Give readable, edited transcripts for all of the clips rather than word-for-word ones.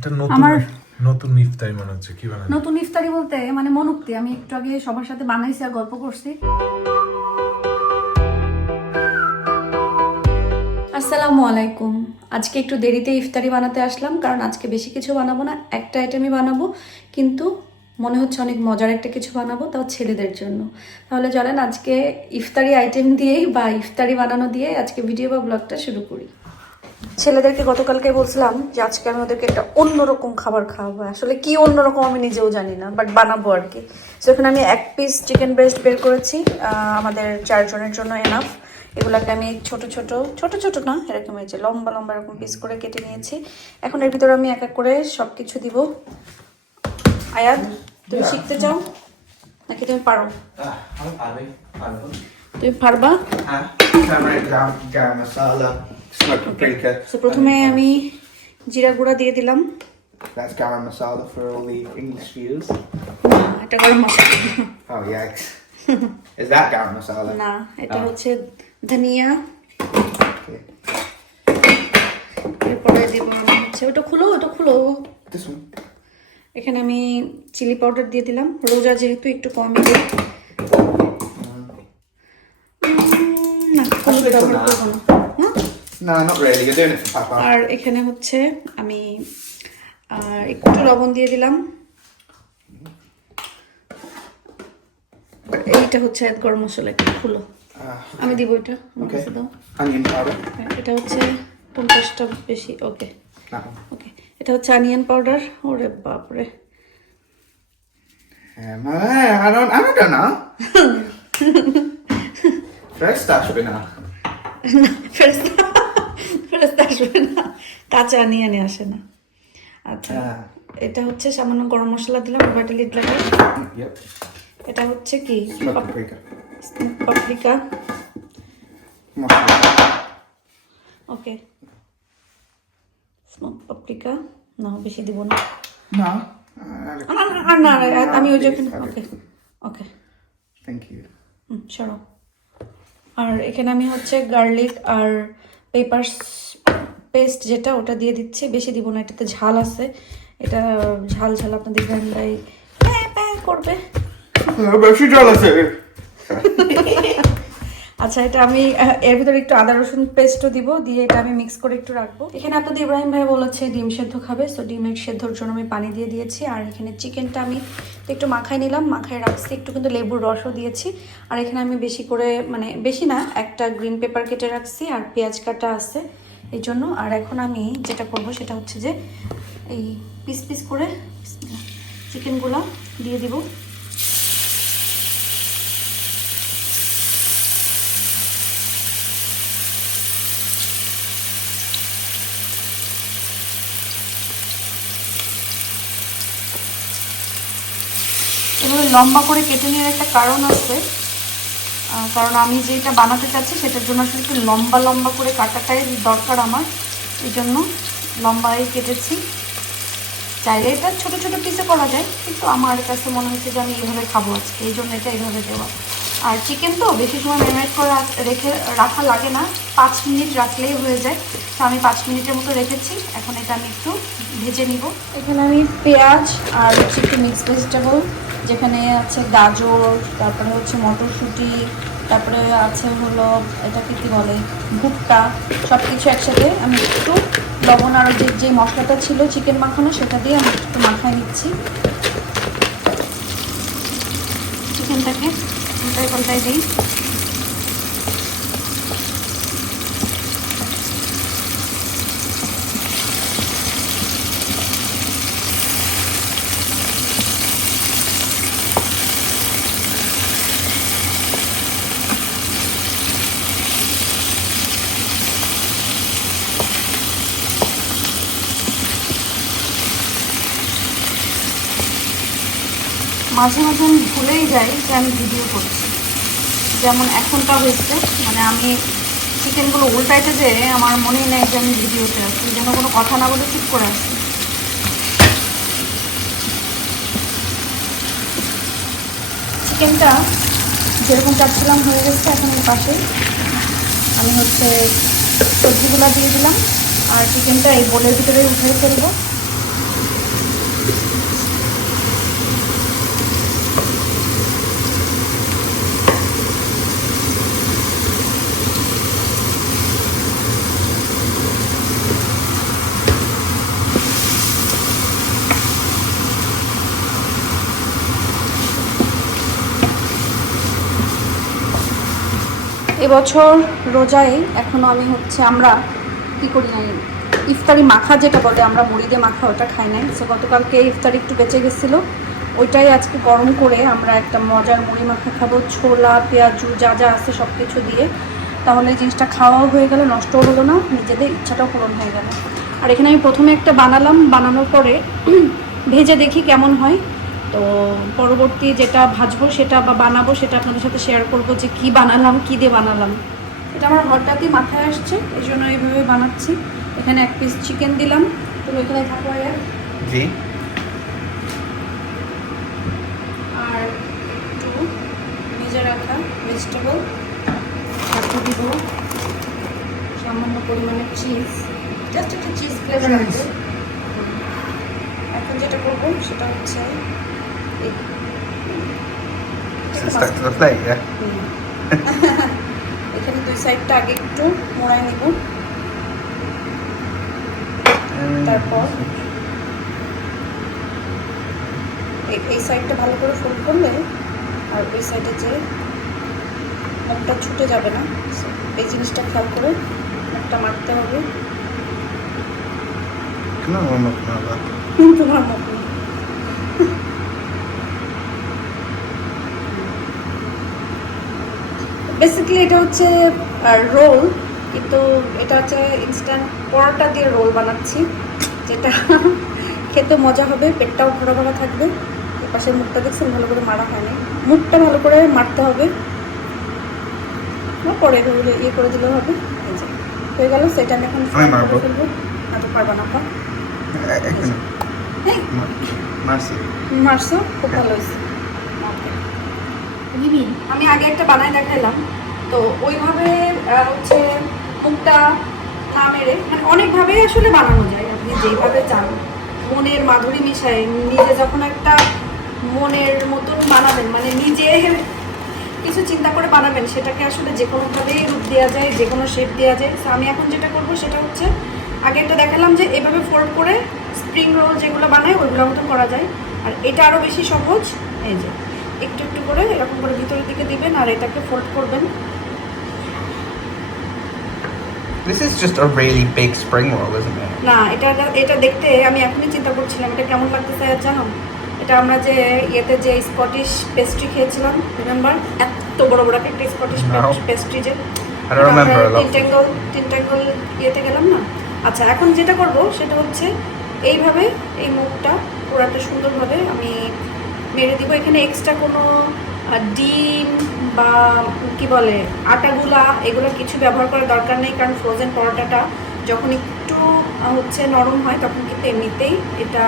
এটা নতুন আমার নতুন ইফতারি মনে হচ্ছে। কি বানানো? নতুন ইফতারি বলতে মানে মনুক্তি আমি একটু আগে সবার সাথে বানাইছি আর গল্প করছি। আসসালামু আলাইকুম। আজকে একটু দেরিতে ইফতারি বানাতে আসলাম, কারণ আজকে বেশি কিছু বানাবো না, একটা আইটেমই বানাবো, কিন্তু মনে হচ্ছে অনেক মজার একটা কিছু বানাবো, তাও ছেলেদের জন্য। তাহলে চলেন আজকে ইফতারি আইটেম দিয়েই বা ইফতারি বানানো দিয়ে আজকে ভিডিও বা ব্লগটা শুরু করি। ছেলেদেরকে গতকালকে বলছিলাম যে আজকে আমি ওদেরকে একটা অন্যরকম খাবার খাওয়াবো। আসলে কি অন্যরকম আমি নিজেও জানি না, বাট বানাবো আর কি। সেখানে আমি 1 পিস চিকেন ব্রেস্ট বের করেছি, আমাদের 4 জনের জন্য এনাফ। এগুলোকে আমি ছোট ছোট না, এরকম এই যে লম্বা লম্বা এরকম পিস করে কেটে নিয়েছি। এখন এর ভিতরে আমি এক এক করে সব কিছু দিব। আয়াদ, তুমি শিখতে চাও নাকি তুমি পারো? তুমি পারবা? প্রথমে আমি জিরা গুঁড়া দিয়ে দিলাম। That's garam masala for all the English viewers. এটা গরম মশলা। Oh yikes. Is that garam masala? না, এটা হচ্ছে ধনিয়া। Okay. এরপরে দিব আমি হচ্ছে ওটা খুলো। This one. এখানে আমি চিলি পাউডার দিয়ে দিলাম, রোজা যেহেতু একটু কমই দিই। না, হলুদ ব্যবহার করবো না। No, not really. You're doing it for Papa. আর এখানে হচ্ছে আমি একটু লবণ দিয়ে দিলাম। এইটা হচ্ছে গরম মশলা, একটু খুলো। আমি দিব এটা, আমার Okay. কাছে দাও। Onion powder. এটা হচ্ছে 50টা বেশি। ওকে That one. ওকে, এটা হচ্ছে অনিয়ন পাউডার। ওরে বাপরে, I don't know. Fresh আসবে না। ফেরেশতা আসবে না, কাঁচা অনিয়নে আসে না। আচ্ছা, এটা হচ্ছে সামান্য গরম মশলা দিলাম, বাটি লিড লাগাই। Yep. এটা হচ্ছে কি Smoked paprika. পাপরিকা। Mustard. ওকে, স্মোক পাপরিকা। না, বেশি দিব না। No. না, আমি ওই যে ওকে ওকে Thank you. সরো। আর এখানে আমি হচ্ছে গার্লিক আর পেপার পেস্ট যেটা, ওটা দিয়ে দিচ্ছি। বেশি দিব না, এটাতে ঝাল আছে। এটা ঝাল আপনাদের ভাই করবে। বেশি জল আছে। আচ্ছা, এটা আমি এর ভিতরে একটু আদা রসুন পেস্টও দিব, দিয়ে এটা আমি মিক্স করে একটু রাখবো। এখানে আপনাদের ইব্রাহিম ভাই বলেছে ডিম সেদ্ধ খাবে, সো ডিমের সেদ্ধর জন্য আমি পানি দিয়ে দিয়েছি। আর এখানে চিকেনটা আমি একটু মাখায় নিলাম, মাখায় রাখছি, একটু কিন্তু লেবুর রসও দিয়েছি। আর এখানে আমি বেশি করে, মানে বেশি না, একটা গ্রিন পেপার কেটে রাখছি আর পেঁয়াজ কাটা আছে এই জন্য। আর এখন আমি যেটা করব সেটা হচ্ছে যে এই পিস পিস করে চিকেনগুলো দিয়ে দিব। এভাবে লম্বা করে কেটে নেওয়ার একটা কারণ আছে, কারণ আমি যেটা বানাতে চাচ্ছি সেটার জন্য আসলে একটু লম্বা করে কাটাটাই দরকার আমার, এই জন্য লম্বাই কেটেছি। চাইলে এটা ছোট ছোট পিসে করা যায়, কিন্তু আমার কাছে মনে হচ্ছে যে আমি এইভাবে খাবো আজকে, এই জন্য এটা এইভাবে দেওয়া। আর চিকেন তো বেশি সময় ম্যারিনেট করে রাখা লাগে না, 5 মিনিট রাখলেই হয়ে যায়। তো আমি 5 মিনিটের মতো রেখেছি। এখন এটা আমি একটু ভেজে নিব। এখানে আমি পেঁয়াজ আর হচ্ছে একটু মিক্সড ভেজিটেবল, যেখানে আছে গাজর, তারপরে হচ্ছে মটরশুঁটি, তারপরে আছে হলো এটাকে কি বলে, ভুট্টা, সব কিছু একসাথে আমি একটু লবণ আর যে মশলাটা ছিল চিকেন মাখানো সেটা দিয়ে আমি একটু মাখায় নিচ্ছি। চিকেনটাকে পাল্টায় দিই। মাঝে মাঝে আমি ভুলেই যাই যে আমি ভিডিও করছি, যেমন এখনটা হয়েছে, মানে আমি চিকেনগুলো উল্টাইতে যে আমার মনেই নেই যে আমি ভিডিওতে আছি, যেন কোনো কথা না বলে চুপ করে আসি। চিকেনটা যেরকম চাচ্ছিলাম হয়ে গেছে। এখন এই পাশে আমি সবজিগুলো দিয়ে দিলাম আর চিকেনটা এই বোলের ভিতরে উঠিয়ে ফেলবো। এবছর রোজায় এখনও আমি আমরা কি করি নাই, ইফতারি মাখা যেটা বলে আমরা মুড়ি দিয়ে মাখা, ওটা খাই নাই। সো গতকালকে ইফতারি একটু বেঁচে গেছিলো, ওইটাই আজকে গরম করে আমরা একটা মজার মুড়ি মাখা খাবো, ছোলা পেঁয়াজু যা যা আছে সব কিছু দিয়ে। তাহলে এই জিনিসটা খাওয়াও হয়ে গেল, নষ্টও হলো না, নিজেদের ইচ্ছাটাও পূরণ হয়ে গেল। আর এখানে আমি প্রথমে একটা বানালাম, বানানোর পরে ভেজে দেখি কেমন হয়। তো পরবর্তী যেটা ভাজবো সেটা বা বানাবো সেটা আপনাদের সাথে শেয়ার করবো যে কি বানালাম, কি দিয়ে বানালাম। এটা আমার হঠাৎই মাথায় আসছে, এই জন্য এইভাবে বানাচ্ছি। এখানে 1 পিস চিকেন দিলাম, তো এখানে থাকো জি। আর একটু ভেজে রাখা ভেজিটেবল, সাথে দিব সামান্য পরিমাণে চিজ, জাস্ট একটা চিজ ফ্লেভার আছে। এখন যেটা করবো সেটা হচ্ছে Stuck to the plate, yeah. এখানে 2 সাইডটা আগে একটু মোড়ায় নিব, তারপর এই সাইডটা ভালো করে ফোল্ড করলে আর ওই সাইডে যে মুখটা ছুটে যাবে না, এই জিনিসটা খেয়াল করে মুখটা মারতে হবে। তোমার মুখ না, তোমার মুখ নেই। বেসিক্যালি এটা হচ্ছে রোল, কিন্তু এটা হচ্ছে ইনস্ট্যান্ট পরোটা দিয়ে রোল বানাচ্ছি, যেটা খেতে মজা হবে, পেটটাও ভরা ভরা থাকবে। এর পাশের মুখটা দেখছেন ভালো করে মারা হয়নি, মুখটা ভালো করে মারতে হবে, পরে ইয়ে করে দিলেও হবে। এই যে হয়ে গেল, সেটা আমি এখন ফ্রাই করে ফেলবো। না তো পারবা না, মারছো খুব ভালো হয়েছে। আমি আগে একটা বানায় দেখাইলাম, তো ওইভাবে হচ্ছে মুখটা না মেরে, মানে অনেকভাবেই আসলে বানানো যায়, আপনি যেইভাবে চান। মনের মাধুরী মিশায় নিজে যখন একটা মনের মতন বানাবেন, মানে নিজে কিছু চিন্তা করে বানাবেন, সেটাকে আসলে যে কোনোভাবেই রূপ দেওয়া যায়, যে কোনো শেপ দেওয়া যায়। তো আমি এখন যেটা করবো সেটা হচ্ছে, আগে একটা দেখালাম যে এভাবে ফোল্ড করে স্প্রিং রোল যেগুলো বানায় ওইগুলো মতো করা যায়, আর এটা আরও বেশি সহজ। এই যে একটু একটু করে এরকম করে ভিতরের দিকে দিবেন আর এটাকে ফোল্ড করবেন। This is just a really big spring roll, isn't it? না, এটা দেখতে আমি এখনই চিন্তা করছিলাম এটা কেমন লাগতেছে জানো। এটা আমরা যে ইয়েতে যে স্কটিশ পেস্ট্রি খেয়েছিলাম, রিমেম্বার, এত বড় বড় একটা স্কটিশ পেস্ট্রি যে টিনট্যাঙ্গল ইয়েতে গেলাম না। আচ্ছা, এখন যেটা করব সেটা হচ্ছে এইভাবে এই মুখটা পুরাটা সুন্দরভাবে আমি মেরে দিব। এখানে এক্সট্রা কোনো ডিম বা কি বলে আটাগুলা এগুলো কিছু ব্যবহার করার দরকার নেই, কারণ ফ্রোজেন পরোটাটা যখন একটু হচ্ছে নরম হয় তখন কিন্তু এমনিতেই এটা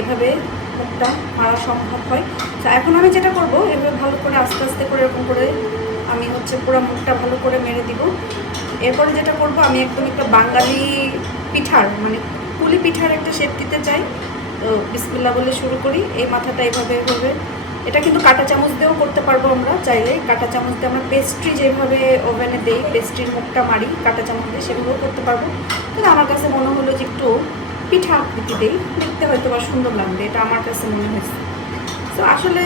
এভাবে মুখটা মারা সম্ভব হয়। তো এখন আমি যেটা করব, এভাবে ভালো করে আস্তে আস্তে করে এরকম করে আমি হচ্ছে পুরো মুখটা ভালো করে মেরে দিব। এরপরে যেটা করব, আমি একদম একটা বাঙালি পিঠার মানে পুলি পিঠার একটা শেপ দিতে চাই। তো বিসমিল্লাহ বলে শুরু করি। এই মাথাটা এভাবে এভাবে, এটা কিন্তু কাঁটা চামচ দিয়েও করতে পারবো আমরা চাইলে। কাঁটা চামচ দিয়ে আমরা পেস্ট্রি যেভাবে ওভেনে দেই, পেস্ট্রির মুখটা মারি কাঁটা চামচ দিয়ে, সেগুলোও করতে পারবো। কিন্তু আমার কাছে মনে হলো যে একটু পিঠা আকৃতি দেই, দেখতে হয়তো বা সুন্দর লাগবে, এটা আমার কাছে মনে হয়েছে। তো আসলে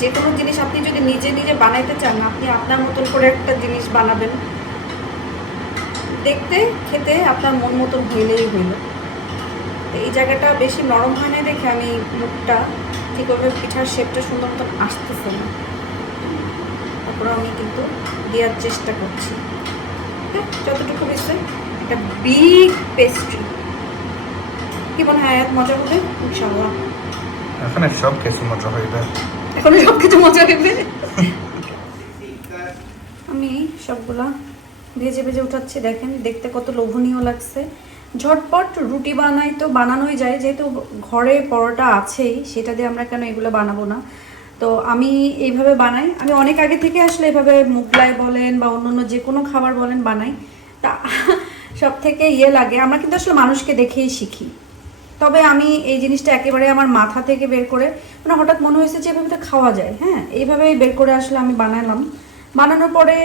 যে কোনো জিনিস আপনি যদি নিজে নিজে বানাইতে চান, আপনি আপনার মতন করে একটা জিনিস বানাবেন, দেখতে খেতে আপনার মন মতন হইলেই হইল। এই জায়গাটা বেশি নরম হয় না দেখে আমি মুখটা ঠিক ওভাবে পিঠার শেপটা সুন্দর মতন আসতেছে না, তারপরে আমি কিন্তু দেওয়ার চেষ্টা করছি। হ্যাঁ, যতটুকু হয়েছে একটা বিগ পেস্ট্রি। কি মনে হয় মজা হবে? ইনশাআল্লাহ এখন সব কিছু মজা হইবে, এখন সব কিছু মজা হইবে। আমি সবগুলা ভেজে ভেজে উঠাচ্ছি, দেখেন দেখতে কত লোভনীয় লাগছে। ঝটপট রুটি বানাই তো বানানোই যায়, যেহেতু ঘরে পরোটা আছেই, সেটা দিয়ে আমরা কেন এগুলো বানাবো না। তো আমি এইভাবে বানাই, আমি অনেক আগে থেকে আসলে এভাবে মোগলাই বলেন বা অন্য যে কোনো খাবার বলেন বানাই। তা সব থেকে লাগে, আমরা কিন্তু আসলে মানুষকে দেখেই শিখি। তবে আমি এই জিনিসটা একেবারে আমার মাথা থেকে বের করে, মানে হঠাৎ মনে হয়েছে যে এভাবে তো খাওয়া যায়, হ্যাঁ এইভাবেই বের করে আসলে আমি বানালাম। বানানোর পরে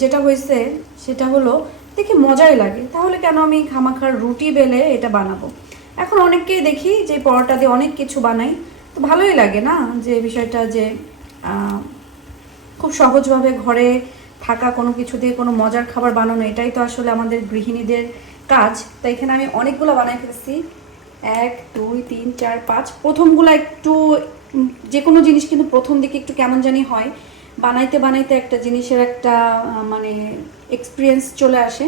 যেটা হয়েছে সেটা হলো দেখি মজাই লাগে, তাহলে কেন আমি খামাখার রুটি বেলে এটা বানাবো। এখন অনেককেই দেখি যে পরোটা দিয়ে অনেক কিছু বানাই, তো ভালোই লাগে না যে বিষয়টা যে খুব সহজভাবে ঘরে থাকা কোনো কিছু দিয়ে কোনো মজার খাবার বানানো, এটাই তো আসলে আমাদের গৃহিণীদের কাজ। তাই এখানে আমি অনেকগুলো বানাই ফেলছি, 1 2 3 4 5। প্রথমগুলো একটু যে কোনো জিনিস কিন্তু প্রথম দিকে একটু কেমন জানি হয়, বানাইতে বানাইতে একটা জিনিসের একটা মানে এক্সপিরিয়েন্স চলে আসে।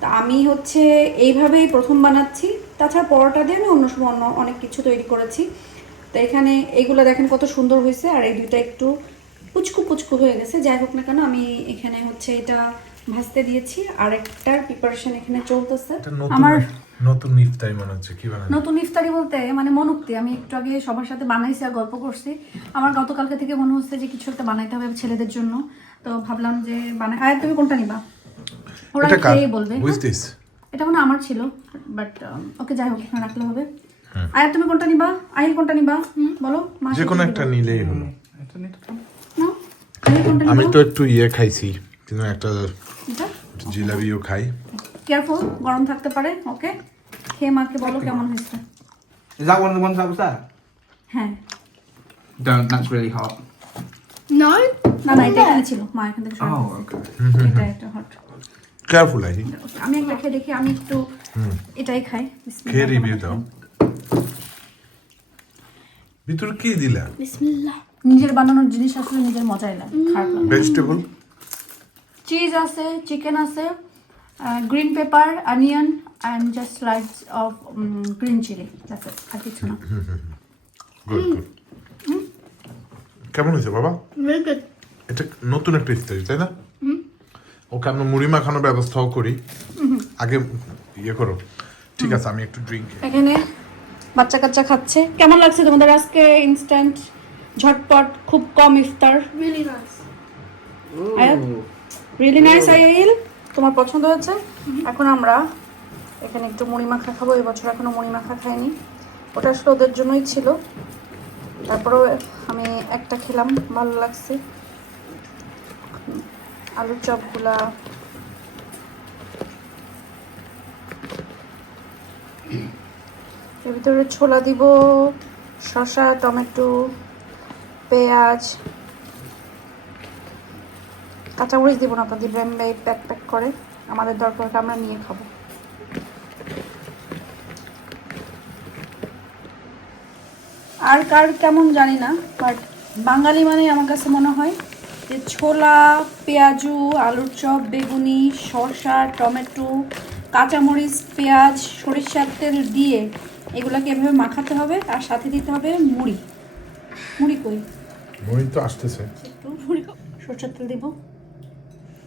তা আমি হচ্ছে এইভাবেই প্রথম বানাচ্ছি। তাছাড়া পরোটা দিয়ে আমি অন্য সময় অন্য অনেক কিছু তৈরি করেছি। তো এখানে এইগুলো দেখেন কত সুন্দর হয়েছে, আর এই দুইটা একটু পুচকু পুচকু হয়ে গেছে। যাই হোক না কেন, আমি এখানে হচ্ছে এটা ভাজতে দিয়েছি, আর একটার প্রিপারেশন এখানে চলতেছে। এটা নতুন আমার নতুন ইফতারি মনে হচ্ছে, কি বানানো? নতুন ইফতারি বলতে মানে মনোক্তি, আমি একটু আগে সবার সাথে বানাইছি আর গল্প করছি। আমার গতকালকে থেকে মনে হচ্ছে যে কিছু একটা বানাইতে হবে ছেলেদের জন্য, তো ভাবলাম যে বানাই। আর তুমি কোনটা নিবা? ওরা এটা কার? খেয়ে বলবে। Who is this? এটা মানে আমার ছিল, বাট ওকে যাই হোক এখানে রাখলে হবে। আর তুমি কোনটা নিবা? আহিল কোনটা নিবা বলো? মা যে কোনো একটা নিলেই হলো। নাও, আহিল কোনটা নিবা? আমি তো একটু খাইছি, কিন্তু একটা এটা জিলাপিও খাই। কেয়ারফুল, গরম থাকতে পারে। ওকে, খেয়ে মাকে বলো কেমন হয়েছে। Is that one of the ones that was there? হ্যাঁ, Don't, that's really hot. No? না না, এটা এখানে ছিল, মা এখান থেকে সরাই Oh, দিয়েছে। okay. এটা একটা হট। Careful I. আমি একটা খেয়ে দেখি, আমি একটু এটাই খাই। বিসমিল্লাহ। খেয়ে রিভিউ দাও। ভিতরে কি দিলা? Bismillah. নিজের বানানোর জিনিস আসলে নিজের মজাই লাগে, খারাপ লাগে। ভেজিটেবল? চিজ আছে, চিকেন আছে, green pepper, onion and just lights of green chilli, that's it, আর কিছু না। Good good. কেমন হয়েছে বাবা? Very good. এটা নতুন একটা ইফতারি, তাই না? ওকে আমরা মুড়ি মাখানোর ব্যবস্থাও করি। আগে করো। ঠিক আছে, আমি একটু ড্রিঙ্ক। এখানে বাচ্চা কাচ্চা খাচ্ছে। কেমন লাগছে তোমাদের আজকে ইনস্ট্যান্ট ঝটপট খুব কম ইফতার? Really nice. রিয়েলি নাইস আইল, তোমার পছন্দ হয়েছে? এখন আমরা এখানে একটু মুড়ি মাখা খাবো। এবছর এখনো মুড়ি মাখা খাইনি, ওটা আসলে ওদের জন্যই ছিল। তারপরেও আমি একটা খেলাম, ভালো লাগছে। আলুর চপগুলা এর ভিতরে ছোলা দিব, শসা, টমেটো, পেঁয়াজ, কাঁচামরিচ দিব না, আপনাদের দিবেন প্যাক প্যাক করে। আমাদের দরকার আমরা নিয়ে খাবো। আর কার কেমন জানি না, বাট বাঙালি মানে আমার কাছে মনে হয় যে ছোলা, পেঁয়াজু, আলুর চপ, বেগুনি, শসা, টমেটো, কাঁচামরিচ, পেঁয়াজ, সরিষার তেল দিয়ে এগুলোকে এভাবে মাখাতে হবে, আর সাথে দিতে হবে মুড়ি। মুড়ি কই? মুড়ি তো আসতেছে। একটু মুড়ি, সরষের তেল দিব।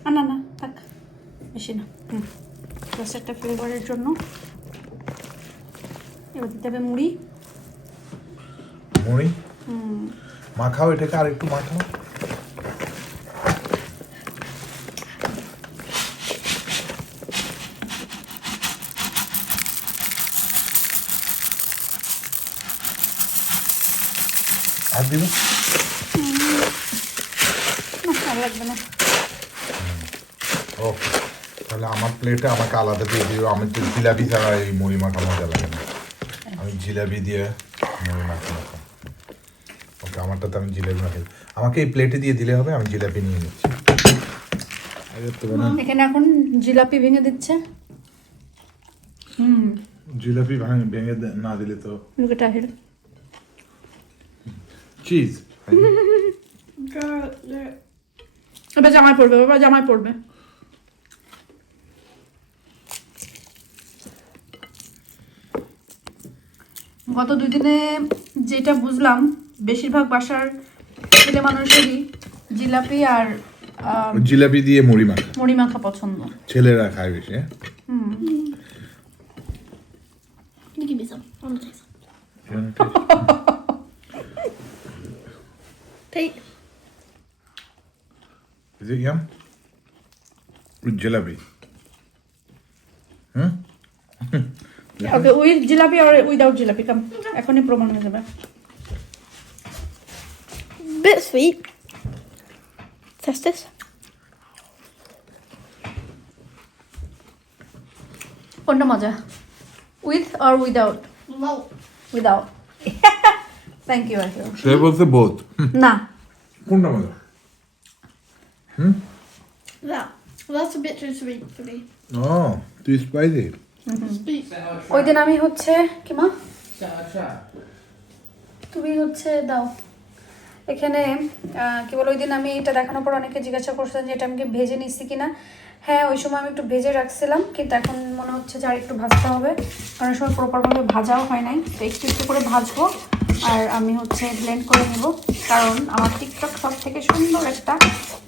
আর না না থাক, বেশি না, জাস্ট একটা ফ্লেভারের জন্য। এবার দিতে হবে মুড়ি। মুড়ি মাখাও, এটাকে আর একটু মাখাও। আর দিব? ভালো লাগবে না। ওকে, তাহলে আমার প্লেটে আমাকে আলাদা দিয়ে দিও। আমি তো জিলাপি ছাড়া এই মুড়ি মাখা মজা লাগে না। আমি জিলাপি দিয়ে মুড়ি মাখা মাখাম। ওকে, আমারটাতে আমি জিলাপি মাখাই। আমাকে এই প্লেটে দিয়ে দিলে হবে, আমি জিলাপি নিয়ে নিচ্ছি। এখানে এখন জিলাপি ভেঙে দিচ্ছে। জিলাপি ভেঙে না দিলে তো Look at Tahir. চিজ। এবার জামাই পড়বে, এবার জামাই পড়বে। গত 2 দিনে যেটা বুঝলাম, বেশিরভাগ বাসার ছেলে মানুষেরই জিলাপি আর জিলাপি দিয়ে মুড়ি মাখা, মুড়ি মাখা পছন্দ। ছেলেরা খায় বেশি। Can you give me some? I want to taste some. Take. Is it yum? With jalebi. Okay, with jilapi আর উইদাউট জিলাপি, কাম এখনই প্রমাণ হয়ে যাবে। Bit sweet. Test this. কোনটা মজা, উইথ আর without? No. Without. Thank you. সে বলতে বোধ। না, কোনটা মজা? That. That's a bit too sweet for me. Oh, too spicy. Sweet. ওই দিন আমি হচ্ছে কি মা তুমি হচ্ছে দাও এখানে কি বল ওই দিন আমি এটা দেখানোর পর অনেকে জিজ্ঞাসা করছেন যে এটা আমি কি ভেজে নিচ্ছি কিনা। হ্যাঁ ওই সময় আমি একটু ভেজে রাখছিলাম, কিন্তু এখন মনে হচ্ছে যে আর একটু ভাজতে হবে, কারণ ওই সময় প্রপারভাবে ভাজাও হয় নাই। তো একটু একটু করে ভাজবো আর আমি হচ্ছে ব্লেন্ড করে নেব, কারণ আমার টিকটক সব থেকে সুন্দর একটা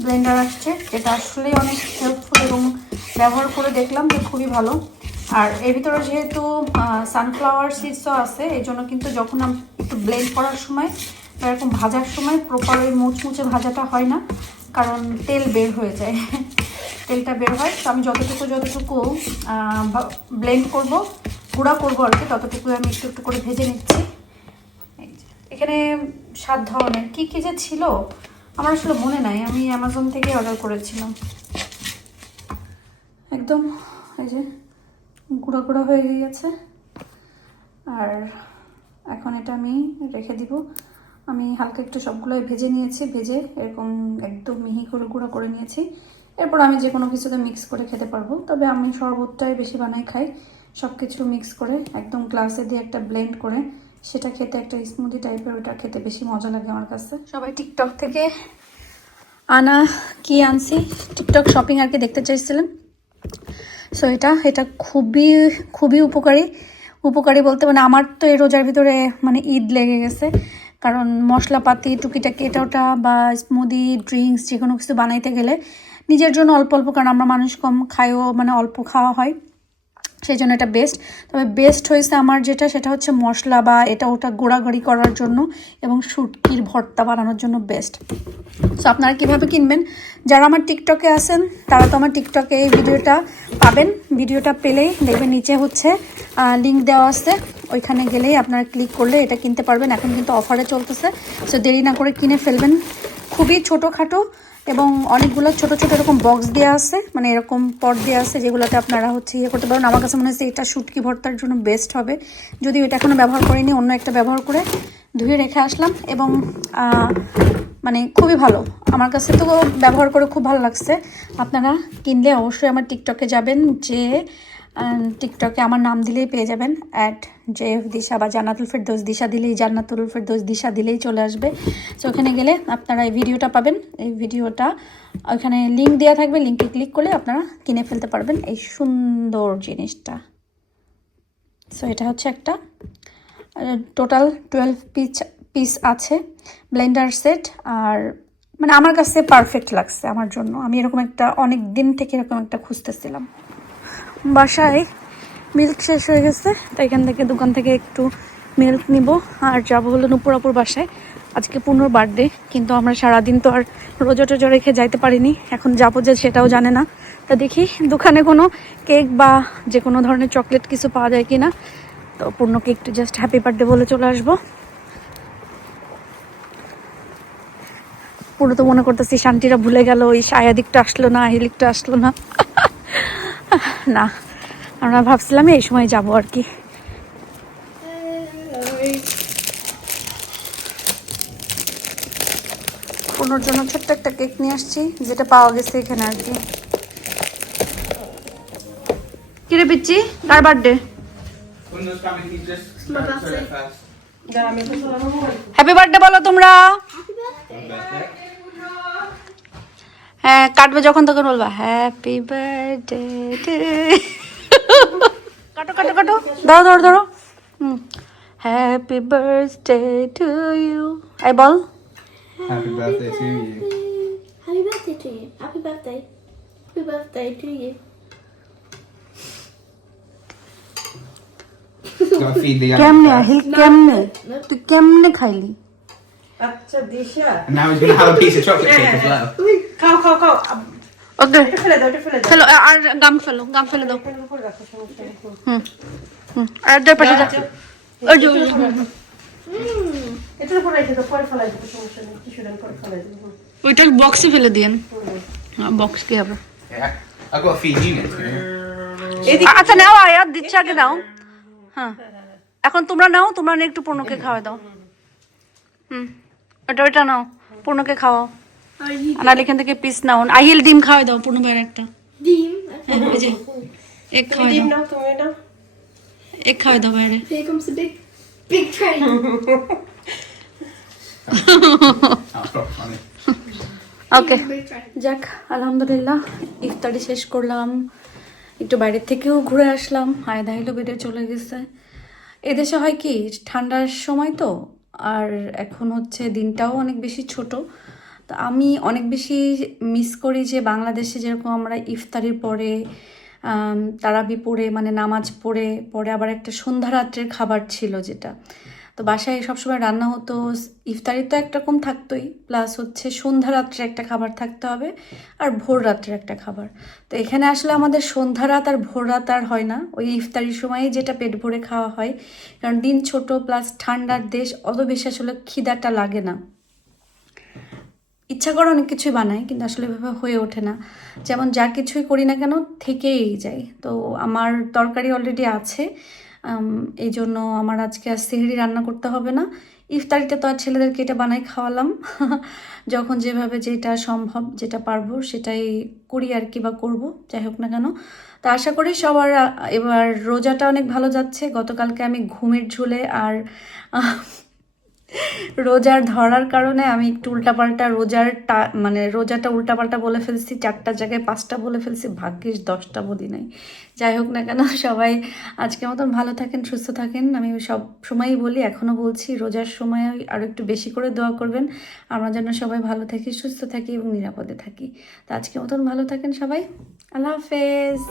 ব্লেন্ডার আসছে, যেটা আসলেই অনেক হেল্পফুল এবং ব্যবহার করে দেখলাম যে খুবই ভালো। আর এর ভিতরে যেহেতু সানফ্লাওয়ার সিডসও আছে, এই জন্য কিন্তু যখন আমি একটু ব্লেন্ড করার সময় বা এরকম ভাজার সময় প্রপার ওই মুচমুচে ভাজাটা হয় না, কারণ তেল বের হয়ে যায় তেলটা বের হয়। তো আমি যতটুকু ব্লেন্ড করব, গুঁড়া করবো আর কি, ততটুকু আমি একটু একটু করে ভেজে নিচ্ছি। এখানে 7 ধরনের কী কী যে ছিল আমার আসলে মনে নাই, আমি অ্যামাজন থেকে অর্ডার করেছিলাম। একদম এই যে গুঁড়া গুঁড়া হয়ে গিয়েছে। আর এখন এটা আমি রেখে দিব। আমি হালকা একটু সবগুলোই ভেজে নিয়েছি, ভেজে এরকম একদম মিহি করে গুঁড়া করে নিয়েছি। এরপর আমি যে কোনো কিছুতে মিক্স করে খেতে পারবো, তবে আমি শরবতটাই বেশি বানাই খাই, সব কিছু মিক্স করে একদম গ্লাসে দিয়ে একটা ব্লেন্ড করে সেটা খেতে একটা স্মুদি টাইপের, ওটা খেতে বেশি মজা লাগে আমার কাছে। সবাই টিকটক থেকে আনা কি আনছি, টিকটক শপিং আর কি দেখতে চাইছিলেন। সো এটা খুবই উপকারী বলতে, মানে আমার তো এই রোজার ভিতরে মানে ঈদ লেগে গেছে, কারণ মশলাপাতি টুকিটাকি এটা ওটা বা স্মুদি ড্রিঙ্কস যে কোনো কিছু বানাইতে গেলে নিজের জন্য অল্প অল্প, কারণ আমরা মানুষ কম খাইও, মানে অল্প খাওয়া হয়, সেই জন্য এটা বেস্ট। তবে বেস্ট হয়েছে আমার যেটা, সেটা হচ্ছে মশলা বা এটা ওটা গোড়াগড়ি করার জন্য এবং শুটকির ভর্তা বানানোর জন্য বেস্ট। সো আপনারা কীভাবে কিনবেন, যারা আমার টিকটকে আছেন তারা তো আমার টিকটকে এই ভিডিওটা পাবেন। ভিডিওটা পেলেই দেখবেন নিচে হচ্ছে লিঙ্ক দেওয়া আছে, ওইখানে গেলেই আপনারা ক্লিক করলে এটা কিনতে পারবেন। এখন কিন্তু অফারে চলতেছে, সো দেরি না করে কিনে ফেলবেন। খুবই ছোটোখাটো এবং অনেকগুলো ছোট ছোট এরকম বক্স দেওয়া আছে, মানে এরকম পট দেওয়া আছে, যেগুলোতে আপনারা হচ্ছে ইয়ে করতে পারেন। আমার কাছে মনে হচ্ছে এটা শুটকি ভর্তার জন্য বেস্ট হবে, যদিও এটা এখনও ব্যবহার করিনি, অন্য একটা ব্যবহার করে ধুয়ে রেখে আসলাম এবং মানে খুবই ভালো, আমার কাছে তো ব্যবহার করে খুব ভালো লাগছে। আপনারা কিনলে অবশ্যই আমার টিকটকে যাবেন, যে টিকটকে আমার নাম দিলেই পেয়ে যাবেন, @JF দিশা বা জান্নাতুল ফেরদৌস দিশা দিলেই, জান্নাতুল ফেরদৌস দিশা দিলেই চলে আসবে। তো ওখানে গেলে আপনারা এই ভিডিওটা পাবেন, এই ভিডিওটা ওইখানে লিঙ্ক দেওয়া থাকবে, লিঙ্কে ক্লিক করলে আপনারা কিনে ফেলতে পারবেন এই সুন্দর জিনিসটা। সো এটা হচ্ছে একটা টোটাল 12 পিস আছে ব্লেন্ডার সেট, আর মানে আমার কাছে পারফেক্ট লাগছে আমার জন্য। আমি এরকম একটা অনেক দিন থেকে এরকম একটা খুঁজতেছিলাম। বাসায় মিল্ক শেষ হয়ে গেছে, তো এখান থেকে দোকান থেকে একটু মিল্ক নিব আর যাবো হলো নুপুরাপুর বাসায়। আজকে পূর্ণর বার্থডে, কিন্তু আমরা সারাদিন তো আর রোজা টোজা রেখে যাইতে পারিনি, এখন যাবো যে সেটাও জানে না। তা দেখি দোকানে কোনো কেক বা যে কোনো ধরনের চকলেট কিছু পাওয়া যায় কিনা, তো পূর্ণকে একটু জাস্ট হ্যাপি বার্থডে বলে চলে আসবো। পুরো তো মনে করতেছি শান্তিরা ভুলে গেল, ওই সায়াদিকটা আসলো না, আহিলিকটা আসলো না না, আমরা ভাবছিলাম এই সময় যাবো আর কি। পূর্ণর জন্য ছোট্ট একটা কেক নিয়ে আসছি, যেটা পাওয়া গেছে এখানে আর কি। কিরে পিচ্ছি, কার বার্থডে? হ্যাপি বার্থডে বলো তোমরা। হ্যাঁ কাটবে যখন তখন বলবা হ্যাপি বার্থডে টু, কাটো কাটো কাটো, ধরো ধরো ধরো। হ্যাপি বার্থডে টু ইউ, আই বল। Happy birthday to you. Happy birthday to you. Happy birthday. Happy birthday to you. Gotta feed the কেমনে animals. আহিল, কেমনে তুই কেমনে খাইলি? আচ্ছা দিশা And now he's gonna have a piece of chocolate cake as well. খাও খাও খাও ওকে এটা ফেলে দাও, এটা ফেলে দাও, ফেলো, আর গাম ফেলো, গাম ফেলে দাও। এটার উপর রাখো, সমস্যা নেই। আর একটার পাশে যা, ওই যে, ওই যে, এটার উপর রেখে দাও, পরে ফেলাই দেবো, সমস্যা নেই, কিছুদিন পরে ফেলাই দেবো। ওইটা বক্সে ফেলে দিয়েন। বক্স কি হবে? Yeah. I've got to feed you next. আচ্ছা নাও, আয়াত দিচ্ছে আগে নাও। হ্যাঁ এখন তোমরা নাও, তোমরা একটু পূর্ণকে খাওয়া দাও। ওটা নাও, পূর্ণকে খাওয়াও। Are you আর এখান থেকে পিস নাও। আহিল ডিম খাওয়াই দাও পূর্ণ ভাইয়ের একটা। Dean? হ্যাঁ, এই যে এক তুমি খাওয়াই ডিম দাও, নাও, তুমি নাও। এক খাওয়াই দাও বাইরে। Here comes the big tray. Okay, Big tray. যাক আলহামদুলিল্লাহ ইফতারি শেষ করলাম, একটু বাইরের থেকেও ঘুরে আসলাম। আয়দা হইলো বেডে চলে গেছে। এদেশে হয় কি ঠান্ডার সময় তো, আর এখন হচ্ছে দিনটাও অনেক বেশি ছোট, তো আমি অনেক বেশি মিস করি যে বাংলাদেশে যেরকম আমরা ইফতারির পরে তারাবি পড়ে মানে নামাজ পড়ে পরে আবার একটা সন্ধ্যা রাত্রের খাবার ছিল যেটা, তো বাসায় সবসময় রান্না হতো। ইফতারি তো একরকম থাকতোই, প্লাস হচ্ছে সন্ধ্যা রাত্রে একটা খাবার থাকতে হবে আর ভোর রাত্রে একটা খাবার। তো এখানে আসলে আমাদের সন্ধ্যা রাত আর ভোর রাত আর হয় না, ওই ইফতারির সময়ই যেটা পেট ভরে খাওয়া হয়, কারণ দিন ছোট প্লাস ঠান্ডার দেশ, অত বেশি আসলে খিদাটা লাগে না। ইচ্ছা করে অনেক কিছুই বানাই কিন্তু আসলে এভাবে হয়ে ওঠে না, যেমন যা কিছুই করি না কেন থেকেই যায়। তো আমার তরকারি অলরেডি আছে, এই জন্য আমার আজকে আর সেহরি রান্না করতে হবে না। ইফতারিতে তো আর ছেলেদেরকে এটা বানাই খাওয়ালাম যখন যেভাবে যেটা সম্ভব যেটা পারবো সেটাই করি আর কি, বা করবো যাই হোক না কেন। তো আশা করি সবার এবার রোজাটা অনেক ভালো যাচ্ছে। গতকালকে আমি ঘুমের ঝুলে আর রোজার ধরার কারণে আমি একটু উল্টাপাল্টা মানে রোজাটা উল্টাপাল্টা বলে ফেলছি, 4টা জায়গায় 5টা বলে ফেলছি, ভাগ্যিস 10টা বলি নাই। যাই হোক না কেন, সবাই আজকের মতন ভালো থাকেন, সুস্থ থাকেন। আমি সব সময়ই বলি, এখনও বলছি, রোজার সময় আরও একটু বেশি করে দোয়া করবেন আমরা যেন সবাই ভালো থাকি, সুস্থ থাকি এবং নিরাপদে থাকি। তো আজকের মতন ভালো থাকেন সবাই, আল্লাহ হাফেজ।